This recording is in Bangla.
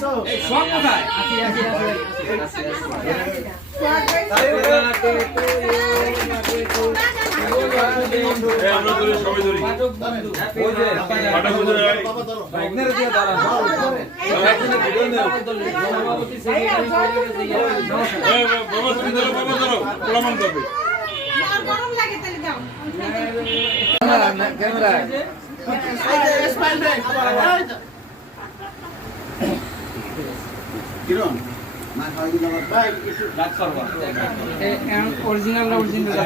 সব কোথায় আমরা কিরণ? Original original